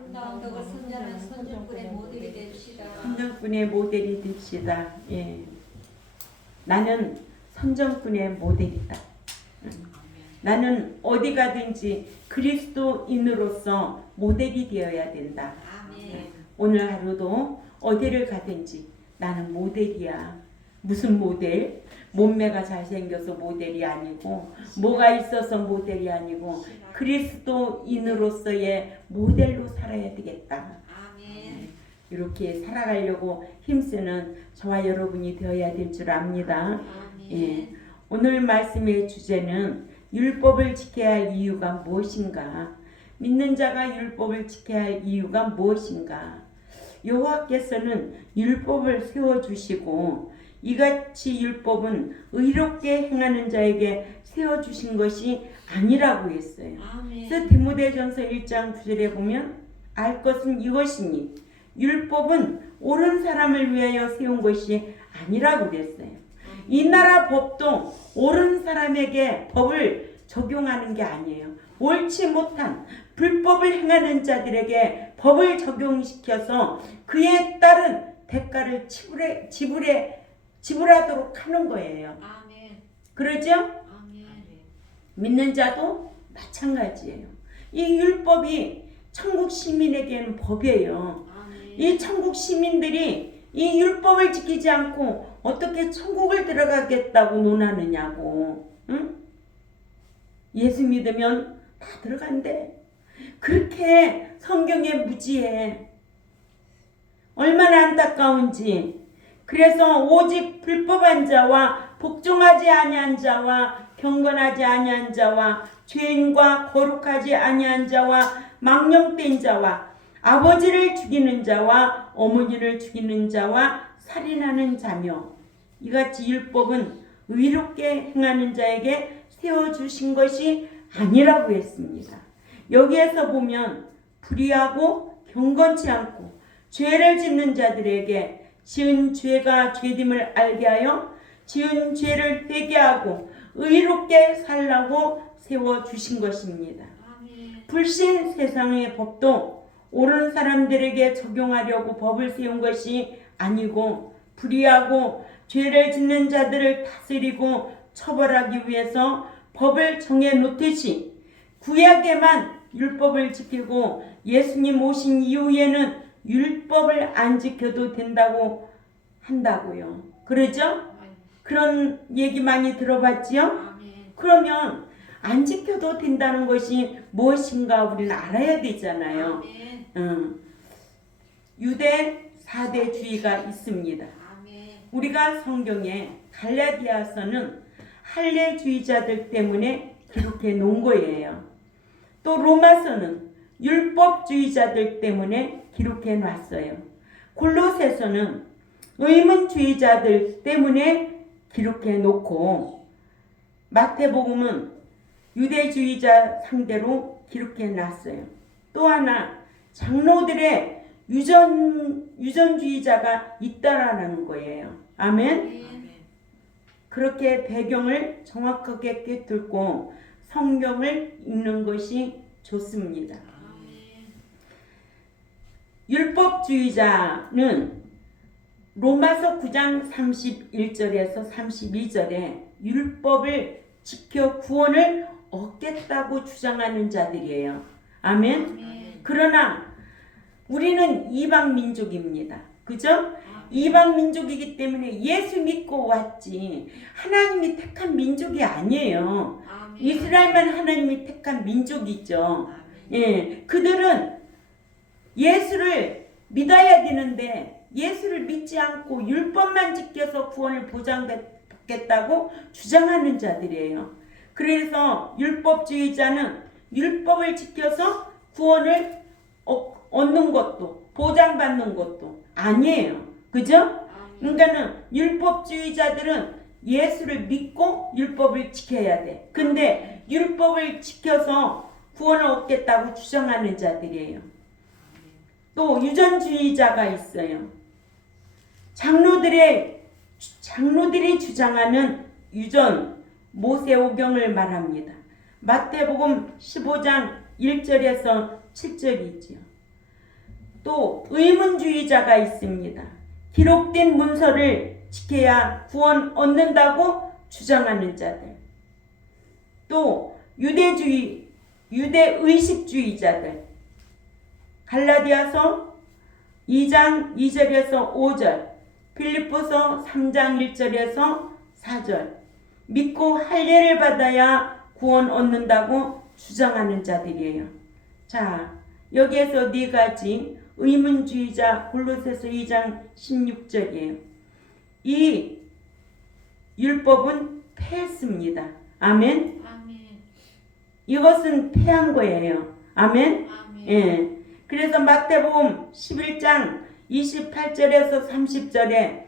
아름다운 덕을 선전한 선전꾼의 모델이 됩시다. 선전꾼의 모델이 됩시다. 예. 나는 선전꾼의 모델이다. 나는 어디 가든지 그리스도인으로서 모델이 되어야 된다. 아멘. 오늘 하루도 어디를 가든지 나는 모델이야. 무슨 모델? 몸매가 잘생겨서 모델이 아니고 뭐가 있어서 모델이 아니고 그리스도인으로서의 모델로 살아야 되겠다. 아멘. 이렇게 살아가려고 힘쓰는 저와 여러분이 되어야 될 줄 압니다. 아멘. 예. 오늘 말씀의 주제는 율법을 지켜야 할 이유가 무엇인가? 믿는 자가 율법을 지켜야 할 이유가 무엇인가? 여호와께서는 율법을 세워주시고 이같이 율법은 의롭게 행하는 자에게 세워주신 것이 아니라고 했어요. 아멘. 그래서 디모데전서 1장 9절에 보면 알 것은 이것이니 율법은 옳은 사람을 위하여 세운 것이 아니라고 그랬어요. 이 나라 법도 옳은 사람에게 법을 적용하는 게 아니에요. 옳지 못한 불법을 행하는 자들에게 법을 적용시켜서 그에 따른 대가를 지불하도록 하는 거예요. 아멘. 그러죠? 아멘. 믿는 자도 마찬가지예요. 이 율법이 천국 시민에게는 법이에요. 아멘. 이 천국 시민들이 이 율법을 지키지 않고 어떻게 천국을 들어가겠다고 논하느냐고. 응? 예수 믿으면 다 들어간대. 그렇게 성경에 무지해. 얼마나 안타까운지. 그래서 오직 불법한 자와 복종하지 아니한 자와 경건하지 아니한 자와 죄인과 거룩하지 아니한 자와 망령된 자와 아버지를 죽이는 자와 어머니를 죽이는 자와 살인하는 자며 이같이 율법은 의롭게 행하는 자에게 세워주신 것이 아니라고 했습니다. 여기에서 보면 불의하고 경건치 않고 죄를 짓는 자들에게 지은 죄가 죄됨을 알게 하여 지은 죄를 회개하고 의롭게 살라고 세워주신 것입니다. 아멘. 불신 세상의 법도 옳은 사람들에게 적용하려고 법을 세운 것이 아니고 불의하고 죄를 짓는 자들을 다스리고 처벌하기 위해서 법을 정해놓듯이 구약에만 율법을 지키고 예수님 오신 이후에는 율법을 안 지켜도 된다고 한다고요. 그러죠? 그런 얘기 많이 들어봤지요? 아멘. 그러면 안 지켜도 된다는 것이 무엇인가 우리는 알아야 되잖아요. 아멘. 유대 4대주의가 있습니다. 아멘. 우리가 성경에 갈라디아서는 할례주의자들 때문에 기록해 놓은 거예요. 또 로마서는 율법주의자들 때문에 기록해 놨어요. 골로새서는 의문주의자들 때문에 기록해 놓고 마태복음은 유대주의자 상대로 기록해 놨어요. 또 하나 장로들의 유전주의자가 있다라는 거예요. 아멘. 그렇게 배경을 정확하게 꿰뚫고 성경을 읽는 것이 좋습니다. 율법주의자는 로마서 9장 31절에서 32절에 율법을 지켜 구원을 얻겠다고 주장하는 자들이에요. 아멘. 아멘. 그러나 우리는 이방 민족입니다. 그죠? 이방 민족이기 때문에 예수 믿고 왔지 하나님이 택한 민족이 아니에요. 아멘. 이스라엘만 하나님이 택한 민족이죠. 아멘. 예, 그들은 예수를 믿어야 되는데 예수를 믿지 않고 율법만 지켜서 구원을 보장받겠다고 주장하는 자들이에요. 그래서 율법주의자는 율법을 지켜서 구원을 얻는 것도 보장받는 것도 아니에요. 그죠? 그러니까는 율법주의자들은 예수를 믿고 율법을 지켜야 돼. 근데 율법을 지켜서 구원을 얻겠다고 주장하는 자들이에요. 또 유전주의자가 있어요. 장로들이 주장하는 유전 모세오경을 말합니다. 마태복음 15장 1절에서 7절이지요. 또 의문주의자가 있습니다. 기록된 문서를 지켜야 구원 얻는다고 주장하는 자들. 또 유대의식주의자들. 갈라디아서 2장 2절에서 5절, 빌립보서 3장 1절에서 4절. 믿고 할례를 받아야 구원 얻는다고 주장하는 자들이에요. 자, 여기에서 네 가지 의문주의자 골로새서 2장 16절이에요. 이 율법은 패했습니다. 아멘. 아멘. 이것은 패한 거예요. 아멘. 아멘. 예. 그래서 마태복음 11장 28절에서 30절에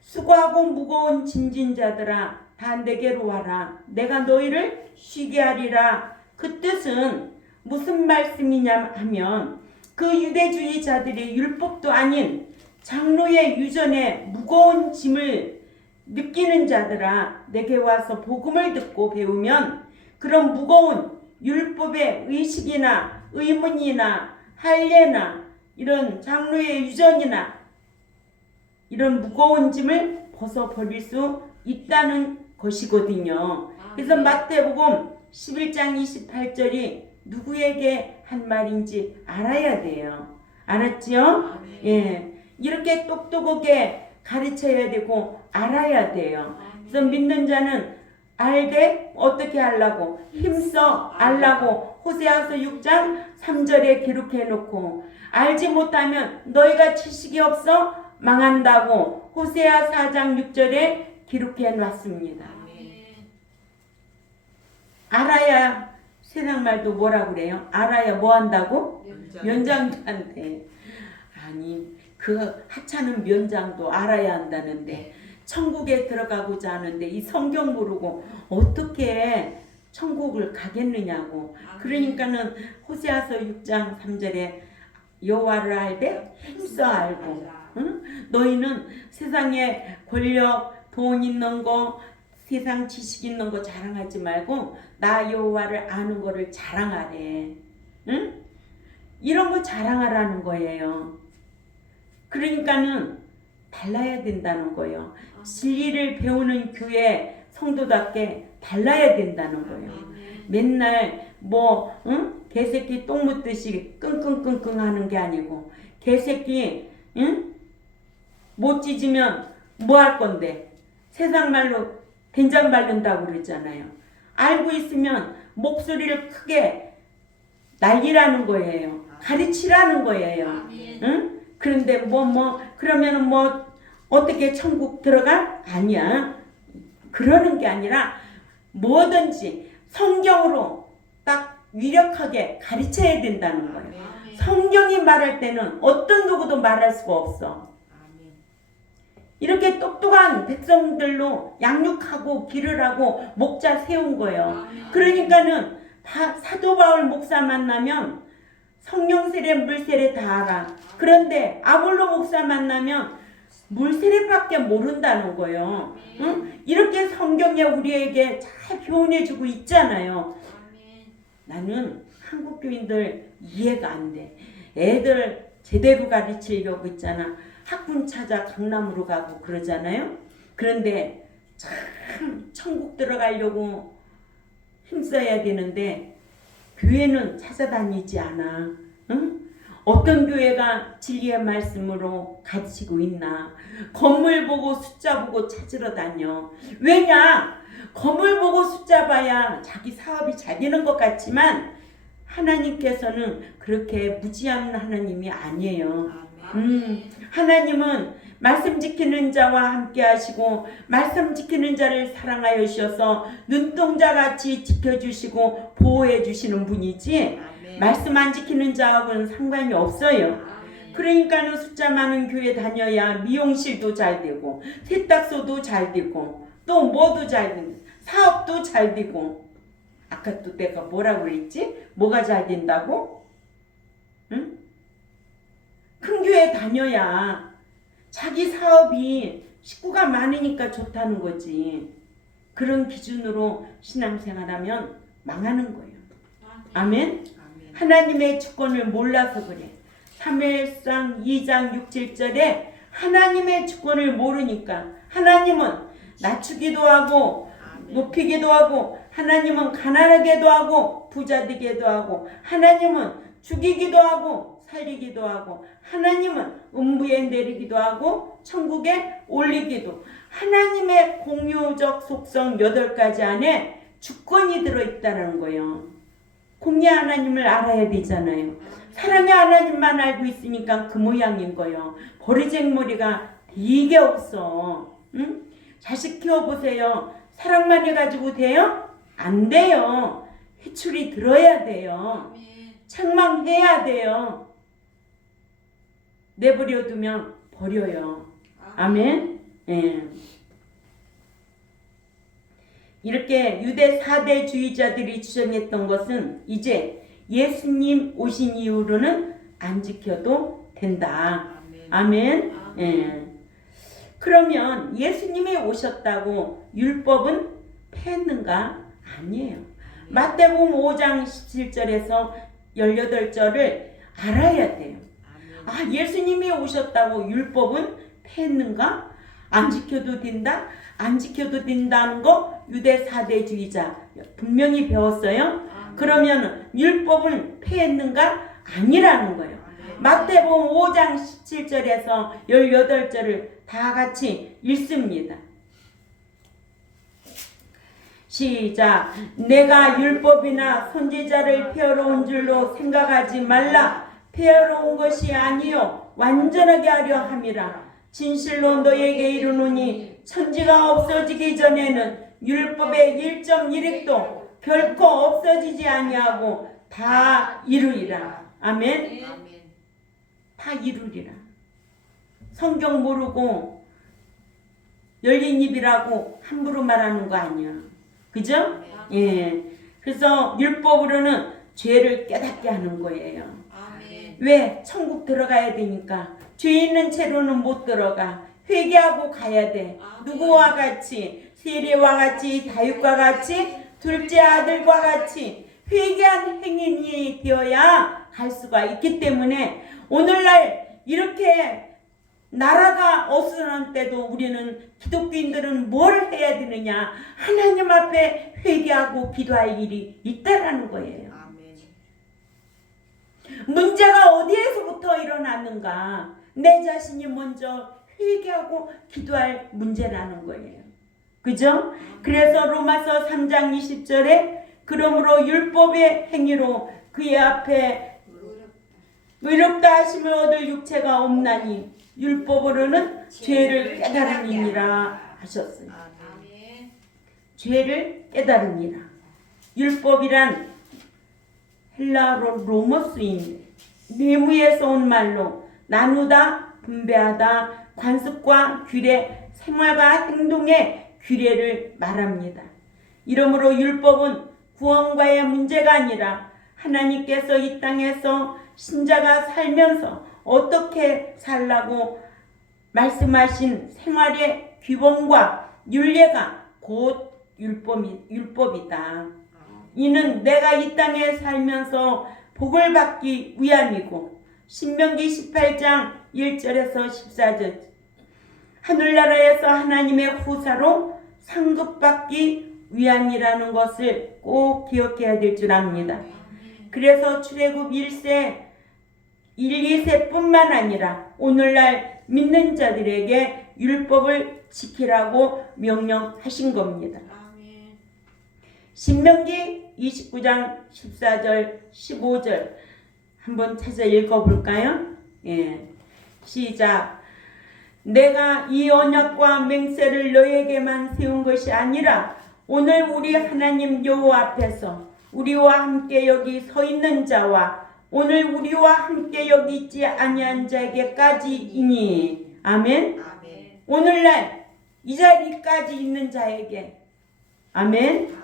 수고하고 무거운 짐진 자들아 다 내게로 와라. 내가 너희를 쉬게 하리라. 그 뜻은 무슨 말씀이냐 하면 그 유대주의자들이 율법도 아닌 장로의 유전에 무거운 짐을 느끼는 자들아 내게 와서 복음을 듣고 배우면 그런 무거운 율법의 의식이나 의문이나 할례나 이런 장로의 유전이나 이런 무거운 짐을 벗어버릴 수 있다는 것이거든요. 그래서 마태복음 11장 28절이 누구에게 한 말인지 알아야 돼요. 알았지요? 예. 이렇게 똑똑하게 가르쳐야 되고 알아야 돼요. 그래서 믿는 자는 알되 어떻게 하려고 힘써 알라고 호세아서 6장 3절에 기록해 놓고 알지 못하면 너희가 지식이 없어 망한다고 호세아 4장 6절에 기록해 놨습니다. 알아야 세상 말도 뭐라 그래요? 알아야 뭐 한다고? 면장한테. 아니 그 하찮은 면장도 알아야 한다는데 천국에 들어가고자 하는데 이 성경 모르고 어떻게 천국을 가겠느냐고. 그러니까는 호세아서 6장 3절에 여호와를 알되 힘써 알고. 응? 너희는 세상에 권력, 돈 있는 거, 세상 지식 있는 거 자랑하지 말고 나 여호와를 아는 거를 자랑하래. 응? 이런 거 자랑하라는 거예요. 그러니까는 달라야 된다는 거예요. 진리를 배우는 교회 성도답게 달라야 된다는 거예요. 맨날 뭐 개새끼 똥 묻듯이 끙끙끙끙 하는 게 아니고 개새끼 못 찢으면 뭐 할 건데 세상 말로 된장 바른다고 그랬잖아요. 알고 있으면 목소리를 크게 날리라는 거예요. 가르치라는 거예요. 응? 그런데 그러면은 뭐 어떻게 천국 들어가? 아니야. 그러는 게 아니라 뭐든지 성경으로 딱 위력하게 가르쳐야 된다는 거예요. 성경이 말할 때는 어떤 누구도 말할 수가 없어. 이렇게 똑똑한 백성들로 양육하고 기르라고 목자 세운 거예요. 그러니까는 다 사도 바울 목사 만나면 성령 세례 물 세례 다 알아. 그런데 아볼로 목사 만나면 물 세례밖에 모른다는 거예요. 응? 이렇게 성경에 우리에게 잘 교훈해주고 있잖아요. 나는 한국 교인들 이해가 안 돼. 애들 제대로 가르치려고 있잖아. 학군 찾아 강남으로 가고 그러잖아요. 그런데 참 천국 들어가려고 힘써야 되는데 교회는 찾아다니지 않아. 응? 어떤 교회가 진리의 말씀으로 가르치고 있나. 건물 보고 숫자 보고 찾으러 다녀. 왜냐? 건물 보고 숫자 봐야 자기 사업이 잘 되는 것 같지만 하나님께서는 그렇게 무지한 하나님이 아니에요. 하나님은 말씀 지키는 자와 함께 하시고 말씀 지키는 자를 사랑하여 주셔서 눈동자같이 지켜주시고 보호해 주시는 분이지 말씀 안 지키는 자하고는 상관이 없어요. 그러니까는 숫자 많은 교회 다녀야 미용실도 잘 되고 세탁소도 잘 되고 또 뭐도 잘 되고 사업도 잘 되고. 아까 또 내가 뭐라고 그랬지? 뭐가 잘 된다고? 응? 큰 교회 다녀야 자기 사업이 식구가 많으니까 좋다는 거지. 그런 기준으로 신앙생활하면 망하는 거예요. 아멘? 하나님의 주권을 몰라서 그래. 사무엘상 2장 6, 7절에 하나님의 주권을 모르니까 하나님은 낮추기도 하고 높이기도 하고 하나님은 가난하게도 하고 부자 되게도 하고 하나님은 죽이기도 하고 살리기도 하고 하나님은 음부에 내리기도 하고 천국에 올리기도. 하나님의 공유적 속성 8가지 안에 주권이 들어있다는 거예요. 공의 하나님을 알아야 되잖아요. 사랑의 하나님만 알고 있으니까 그 모양인 거예요. 버리쟁머리가 되게 없어. 응? 자식 키워보세요. 사랑만 해가지고 돼요? 안 돼요. 회출이 들어야 돼요. 책망해야 돼요. 내버려두면 버려요. 아멘. 예. 이렇게 유대 4대주의자들이 주장했던 것은 이제 예수님 오신 이후로는 안 지켜도 된다. 아멘. 예. 그러면 예수님이 오셨다고 율법은 폐했는가? 아니에요. 마태복음 5장 17절에서 18절을 알아야 돼요. 아, 예수님이 오셨다고 율법은 폐했는가? 안 지켜도 된다? 안 지켜도 된다는 거 유대 4대주의자 분명히 배웠어요. 그러면 율법은 폐했는가? 아니라는 거예요. 마태복음 5장 17절에서 18절을 다 같이 읽습니다. 시작. 내가 율법이나 선지자를 폐하러 온 줄로 생각하지 말라. 폐하러 온 것이 아니요 완전하게 하려 함이라. 진실로 너에게 이르노니 천지가 없어지기 전에는 율법의 1.1획도 결코 없어지지 아니하고 다 이루리라. 아멘. 다 이루리라. 성경 모르고 열린 입이라고 함부로 말하는 거 아니야. 그죠? 예. 그래서 율법으로는 죄를 깨닫게 하는 거예요. 왜? 천국 들어가야 되니까. 죄 있는 채로는 못 들어가. 회개하고 가야 돼. 누구와 같이? 세리와 같이, 다윗과 같이, 둘째 아들과 같이 회개한 행인이 되어야 갈 수가 있기 때문에 오늘날 이렇게 나라가 어수선한 때도 우리는 기독교인들은 뭘 해야 되느냐? 하나님 앞에 회개하고 기도할 일이 있다라는 거예요. 문제가 어디에서부터 일어났는가? 내 자신이 먼저 회개하고 기도할 문제라는 거예요. 그죠? 그래서 로마서 3장 20절에 그러므로 율법의 행위로 그의 앞에 의롭다 하심을 얻을 육체가 없나니 율법으로는 죄를 깨달음이니라 하셨어요. 죄를 깨달음이라. 율법이란 헬라어로 로모스인 뇌무에서 온 말로 나누다, 분배하다, 관습과 규례, 생활과 행동의 규례를 말합니다. 이러므로 율법은 구원과의 문제가 아니라 하나님께서 이 땅에서 신자가 살면서 어떻게 살라고 말씀하신 생활의 규범과 율례가 곧 율법이다. 이는 내가 이 땅에 살면서 복을 받기 위함이고 신명기 18장 1절에서 14절 하늘나라에서 하나님의 후사로 상급받기 위함이라는 것을 꼭 기억해야 될 줄 압니다. 그래서 출애굽 1세 1, 2세뿐만 아니라 오늘날 믿는 자들에게 율법을 지키라고 명령하신 겁니다. 신명기 29장 14절 15절 한번 찾아 읽어볼까요? 예. 시작. 내가 이 언약과 맹세를 너에게만 세운 것이 아니라 오늘 우리 하나님 여호와 앞에서 우리와 함께 여기 서 있는 자와 오늘 우리와 함께 여기 있지 아니한 자에게까지이니. 아멘. 오늘날 이 자리까지 있는 자에게. 아멘.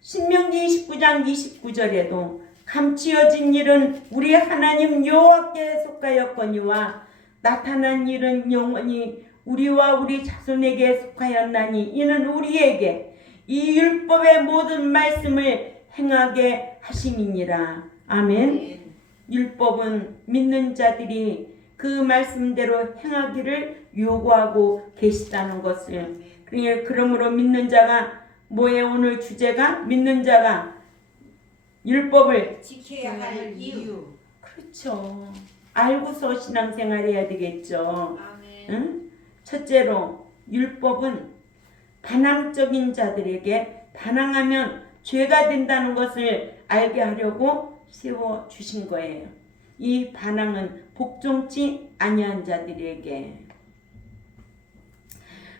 신명기 29장 29절에도 감추어진 일은 우리 하나님 여호와께 속하였거니와 나타난 일은 영원히 우리와 우리 자손에게 속하였나니 이는 우리에게 이 율법의 모든 말씀을 행하게 하심이니라. 아멘. 율법은 믿는 자들이 그 말씀대로 행하기를 요구하고 계시다는 것을. 그러므로 믿는 자가 뭐예요? 오늘 주제가 믿는 자가 율법을 지켜야 할 이유. 그렇죠. 알고서 신앙생활 해야 되겠죠. 아멘. 응? 첫째로 율법은 반항적인 자들에게 반항하면 죄가 된다는 것을 알게 하려고 세워 주신 거예요. 이 반항은 복종치 아니한 자들에게.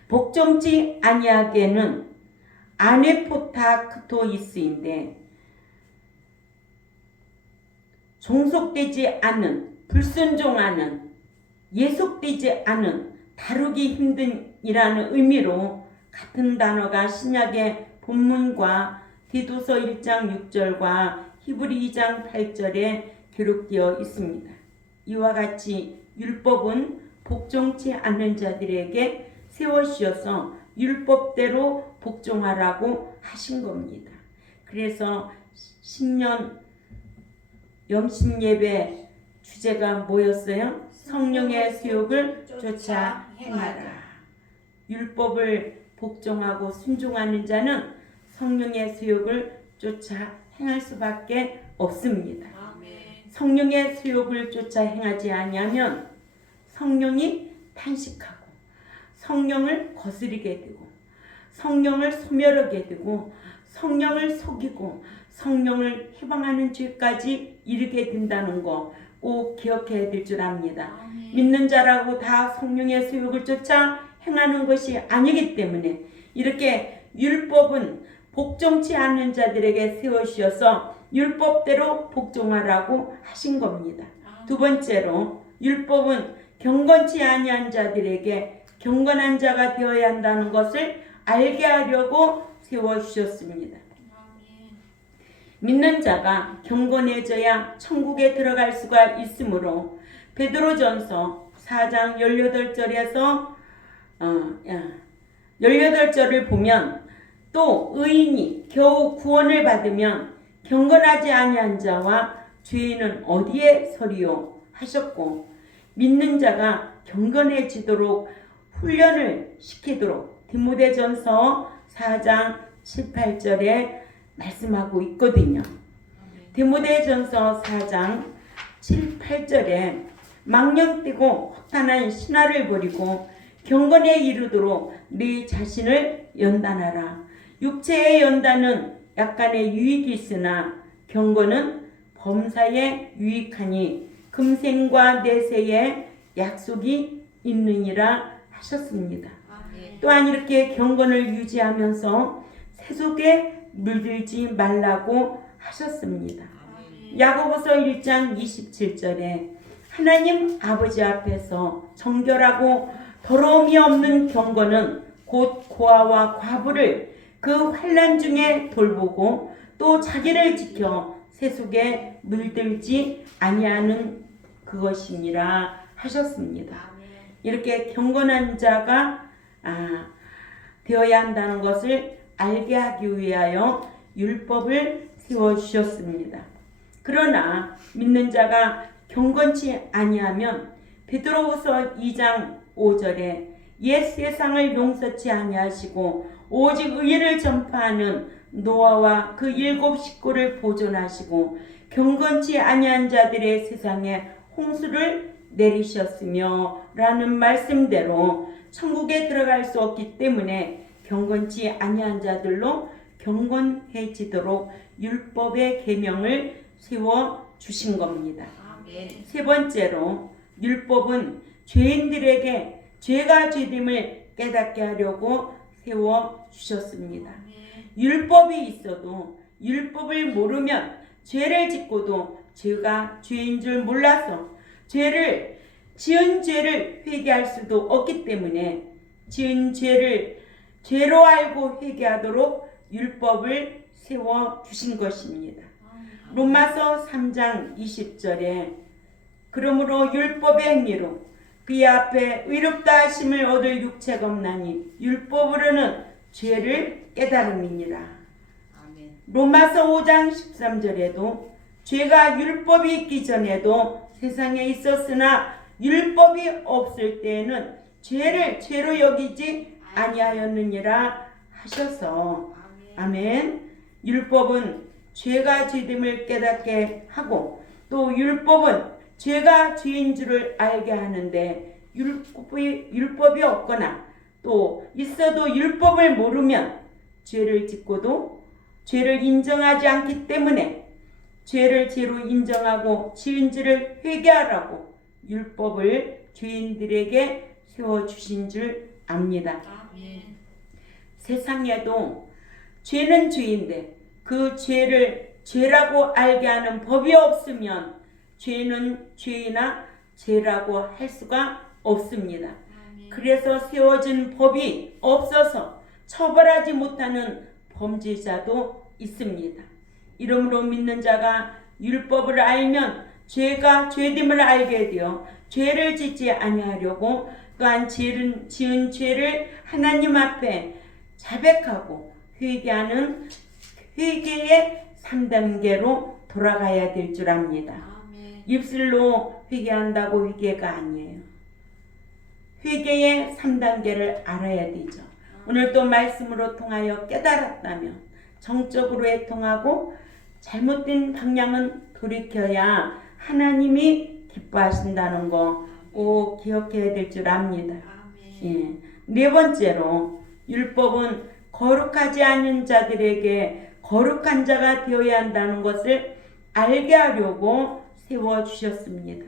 복종치 아니하게는 아네포타 크토이스인데 종속되지 않은, 불순종하는, 예속되지 않은, 다루기 힘든이라는 의미로 같은 단어가 신약의 본문과 디도서 1장 6절과 히브리 2장 8절에 기록되어 있습니다. 이와 같이 율법은 복종치 않는 자들에게 세워주셔서 율법대로 복종하라고 하신 겁니다. 그래서 신년 영신예배 주제가 뭐였어요? 성령의 수욕을 쫓아 행하라. 율법을 복종하고 순종하는 자는 성령의 수욕을 쫓아 행할 수밖에 없습니다. 아멘. 성령의 수욕을 쫓아 행하지 아니하면 성령이 탄식하고 성령을 거스리게 되고 성령을 소멸하게 되고 성령을 속이고 성령을 해방하는 죄까지 이르게 된다는 거 꼭 기억해야 될 줄 압니다. 아멘. 믿는 자라고 다 성령의 수욕을 쫓아 행하는 것이 아니기 때문에 이렇게 율법은 복종치 않는 자들에게 세워주셔서 율법대로 복종하라고 하신 겁니다. 두 번째로 율법은 경건치 아니한 자들에게 경건한 자가 되어야 한다는 것을 알게 하려고 세워주셨습니다. 믿는 자가 경건해져야 천국에 들어갈 수가 있으므로 베드로전서 4장 18절에서 18절을 보면 또 의인이 겨우 구원을 받으면 경건하지 아니한 자와 죄인은 어디에 서리요 하셨고 믿는 자가 경건해지도록 훈련을 시키도록 디모데전서 4장 7, 8절에 말씀하고 있거든요. 디모데전서 4장 7, 8절에 망령되고 허탄한 신화를 버리고 경건에 이르도록 네 자신을 연단하라. 육체의 연단은 약간의 유익이 있으나 경건은 범사에 유익하니 금생과 내세에 약속이 있느니라 하셨습니다. 또한 이렇게 경건을 유지하면서 세속에 물들지 말라고 하셨습니다. 야고보서 1장 27절에 하나님 아버지 앞에서 정결하고 더러움이 없는 경건은 곧 고아와 과부를 그 환난 중에 돌보고 또 자기를 지켜 세속에 물들지 아니하는 그것이니라 하셨습니다. 이렇게 경건한 자가 되어야 한다는 것을 알게 하기 위하여 율법을 세워주셨습니다. 그러나 믿는 자가 경건치 아니하면 베드로후서 2장 5절에 옛 세상을 용서치 아니하시고 오직 의를 전파하는 노아와 그 7 식구를 보존하시고 경건치 아니한 자들의 세상에 홍수를 내리셨으며 라는 말씀대로 천국에 들어갈 수 없기 때문에 경건치 아니한 자들로 경건해지도록 율법의 계명을 세워 주신 겁니다. 세 번째로 율법은 죄인들에게 죄가 죄됨을 깨닫게 하려고 세워 주셨습니다. 율법이 있어도 율법을 모르면 죄를 짓고도 죄가 죄인 줄 몰라서 지은 죄를 회개할 수도 없기 때문에 지은 죄를 죄로 알고 회개하도록 율법을 세워 주신 것입니다. 로마서 3장 20절에 그러므로 율법의 행위로 그의 앞에 의롭다 하심을 얻을 육체가 없나니 율법으로는 죄를 깨달음이니라. 로마서 5장 13절에도 죄가 율법이 있기 전에도 세상에 있었으나 율법이 없을 때에는 죄를 죄로 여기지 아니하였느니라 하셔서 아멘. 율법은 죄가 죄됨을 깨닫게 하고 또 율법은 죄가 죄인 줄을 알게 하는데 율법이 없거나 또 있어도 율법을 모르면 죄를 짓고도 죄를 인정하지 않기 때문에 죄를 죄로 인정하고 지은 죄를 회개하라고 율법을 죄인들에게 세워주신 줄 압니다. 세상에도 죄는 죄인데 그 죄를 죄라고 알게 하는 법이 없으면 죄는 죄이나 죄라고 할 수가 없습니다. 그래서 세워진 법이 없어서 처벌하지 못하는 범죄자도 있습니다. 이러므로 믿는 자가 율법을 알면 죄가 죄됨을 알게 되어 죄를 짓지 아니하려고 또한 지은 죄를 하나님 앞에 자백하고 회개하는 회개의 3단계로 돌아가야 될 줄 압니다. 입술로 회개한다고 회개가 아니에요. 회개의 3단계를 알아야 되죠. 오늘 또 말씀으로 통하여 깨달았다면 정적으로 애통하고 잘못된 방향은 돌이켜야 하나님이 기뻐하신다는 거 꼭 기억해야 될 줄 압니다. 예. 네 번째로 율법은 거룩하지 않은 자들에게 거룩한 자가 되어야 한다는 것을 알게 하려고 세워주셨습니다.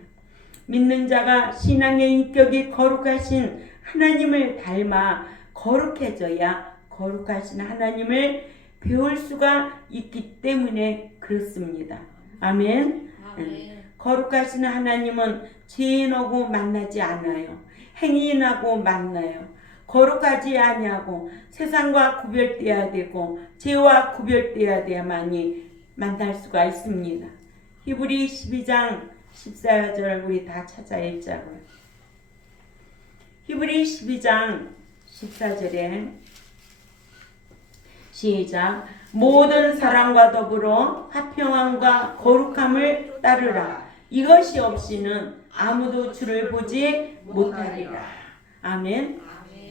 믿는 자가 신앙의 인격이 거룩하신 하나님을 닮아 거룩해져야 거룩하신 하나님을 배울 수가 있기 때문에 그렇습니다. 아멘. 거룩하신 하나님은 죄인하고 만나지 않아요. 행인하고 만나요. 거룩하지 아니하고 세상과 구별되어야 되고 죄와 구별되어야 돼야만이 만날 수가 있습니다. 히브리 12장 14절 우리 다 찾아 읽자고요. 히브리 12장 14절에 시작. 모든 사랑과 더불어 화평함과 거룩함을 따르라. 이것이 없이는 아무도 주를 보지 못하리라. 아멘.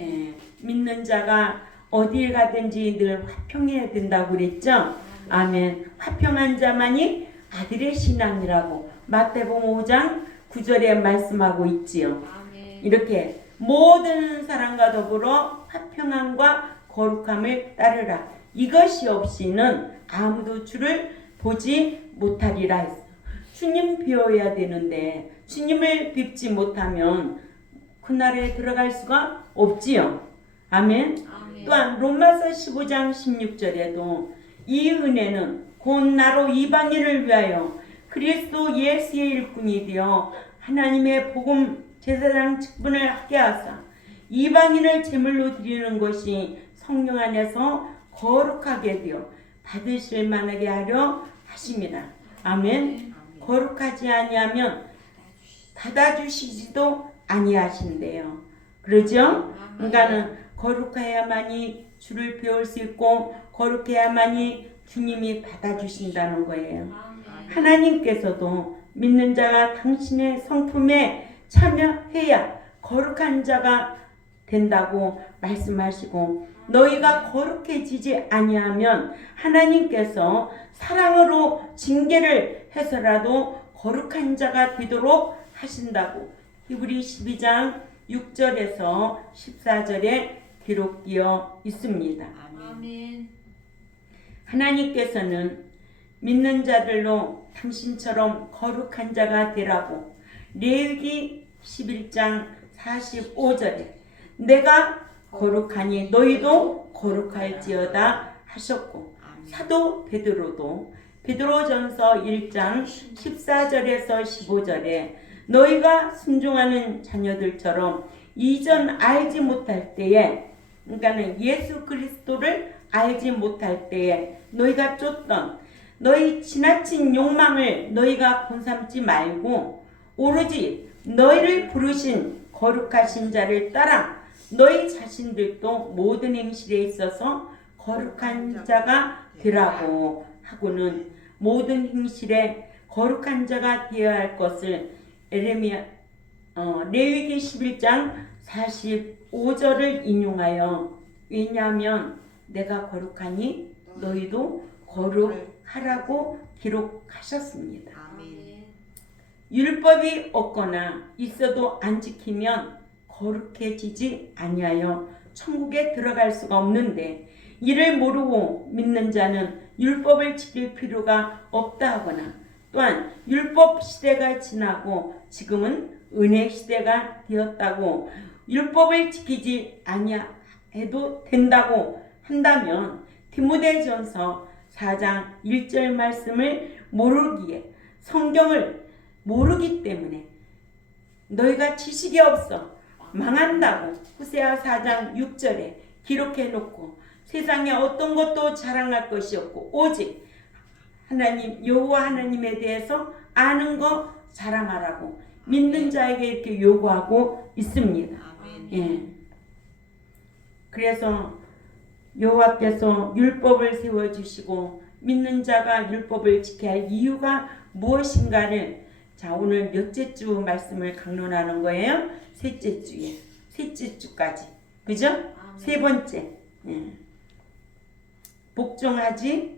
예, 믿는 자가 어딜 가든지 늘 화평해야 된다고 그랬죠. 아멘. 화평한 자만이 아들의 신앙이라고 마태복음 5장 9절에 말씀하고 있지요. 이렇게 모든 사람과 더불어 화평함과 거룩함을 따르라. 이것이 없이는 아무도 주를 보지 못하리라 했어. 주님 배워야 되는데 주님을 뵙지 못하면 그날에 들어갈 수가 없지요. 아멘. 또한 로마서 15장 16절에도 이 은혜는 곧 나로 이방인을 위하여 그리스도 예수의 일꾼이 되어 하나님의 복음 제사장 직분을 하게 하사 이방인을 제물로 드리는 것이 성령 안에서 거룩하게 되어 받으실 만하게 하려 하심이라. 아멘. 거룩하지 아니하면 받아주시지도 아니하신대요. 그러죠? 그러니까는 거룩해야만이 주를 배울 수 있고 거룩해야만이 주님이 받아주신다는 거예요. 하나님께서도 믿는 자가 당신의 성품에 참여해야 거룩한 자가 된다고 말씀하시고 너희가 거룩해지지 아니하면 하나님께서 사랑으로 징계를 해서라도 거룩한 자가 되도록 하신다고 히브리 12장 6절에서 14절에 기록되어 있습니다. 아멘. 하나님께서는 믿는 자들로 당신처럼 거룩한 자가 되라고 레위기 11장 45절에 내가 거룩하니 너희도 거룩할지어다 하셨고 사도 베드로도 베드로전서 1장 14절에서 15절에 너희가 순종하는 자녀들처럼 이전 알지 못할 때에 그러니까는 예수 그리스도를 알지 못할 때에 너희가 쫓던 너희 지나친 욕망을 너희가 본삼지 말고 오로지 너희를 부르신 거룩하신 자를 따라 너희 자신들도 모든 행실에 있어서 거룩한 자가 되라고 하고는 모든 행실에 거룩한 자가 되어야 할 것을 레위기 11장 45절을 인용하여 왜냐하면 내가 거룩하니 너희도 거룩하라고 기록하셨습니다. 아멘. 율법이 없거나 있어도 안 지키면 거룩해지지 아니하여 천국에 들어갈 수가 없는데 이를 모르고 믿는 자는 율법을 지킬 필요가 없다 하거나 또한 율법 시대가 지나고 지금은 은혜 시대가 되었다고 율법을 지키지 아니해도 된다고 한다면 디모데전서 4장 1절 말씀을 모르기에 성경을 모르기 때문에 너희가 지식이 없어 망한다고 호세아 4장 6절에 기록해 놓고 세상에 어떤 것도 자랑할 것이 없고 오직 하나님 여호와 하나님에 대해서 아는 거 자랑하라고 믿는 자에게 이렇게 요구하고 있습니다. 아멘. 예. 그래서 여호와께서 율법을 세워 주시고 믿는 자가 율법을 지켜야 할 이유가 무엇인가를 자 오늘 몇째 주 말씀을 강론하는 거예요? 셋째 주에 셋째 주까지 그죠? 아멘. 세 번째 예. 복종하지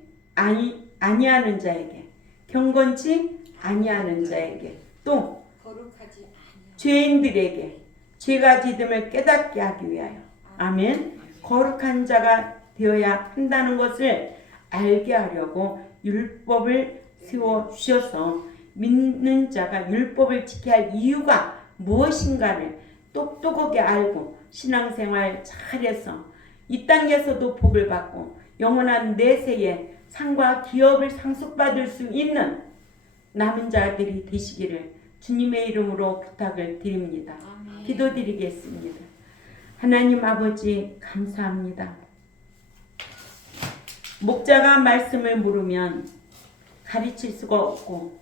아니하는 자에게 경건치 아니하는 자에게 또 거룩하지 아니하는 죄인들에게 죄가 지됨을 깨닫게 하기 위하여 아멘. 거룩한 자가 되어야 한다는 것을 알게 하려고 율법을 세워 주셔서 믿는 자가 율법을 지켜야 할 이유가 무엇인가를 똑똑하게 알고 신앙생활 잘해서 이 땅에서도 복을 받고 영원한 내세에 상과 기업을 상속받을 수 있는 남은 자들이 되시기를 주님의 이름으로 부탁을 드립니다. 아멘. 기도드리겠습니다. 하나님 아버지 감사합니다. 목자가 말씀을 모르면 가르칠 수가 없고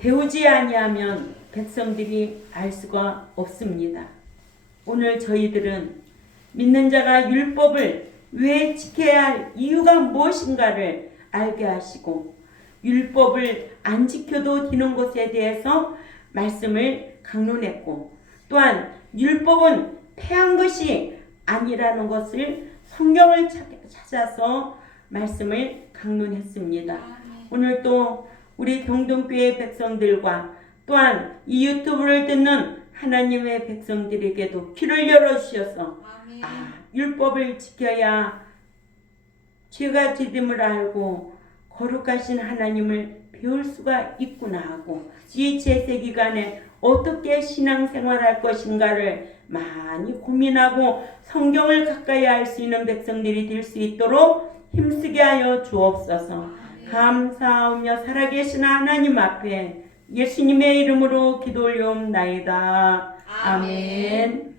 배우지 아니하면 백성들이 알 수가 없습니다. 오늘 저희들은 믿는 자가 율법을 왜 지켜야 할 이유가 무엇인가를 알게 하시고 율법을 안 지켜도 되는 것에 대해서 말씀을 강론했고 또한 율법은 패한 것이 아니라는 것을 성경을 찾아서 말씀을 강론했습니다. 오늘 또 우리 경동교회 백성들과 또한 이 유튜브를 듣는 하나님의 백성들에게도 귀를 열어주셔서 율법을 지켜야 죄가 지됨을 알고 거룩하신 하나님을 배울 수가 있구나 하고 이 제세 기간에 어떻게 신앙생활할 것인가를 많이 고민하고 성경을 가까이 할 수 있는 백성들이 될 수 있도록 힘쓰게 하여 주옵소서. 감사하며 살아계신 하나님 앞에 예수님의 이름으로 기도 올려옵나이다. 아멘.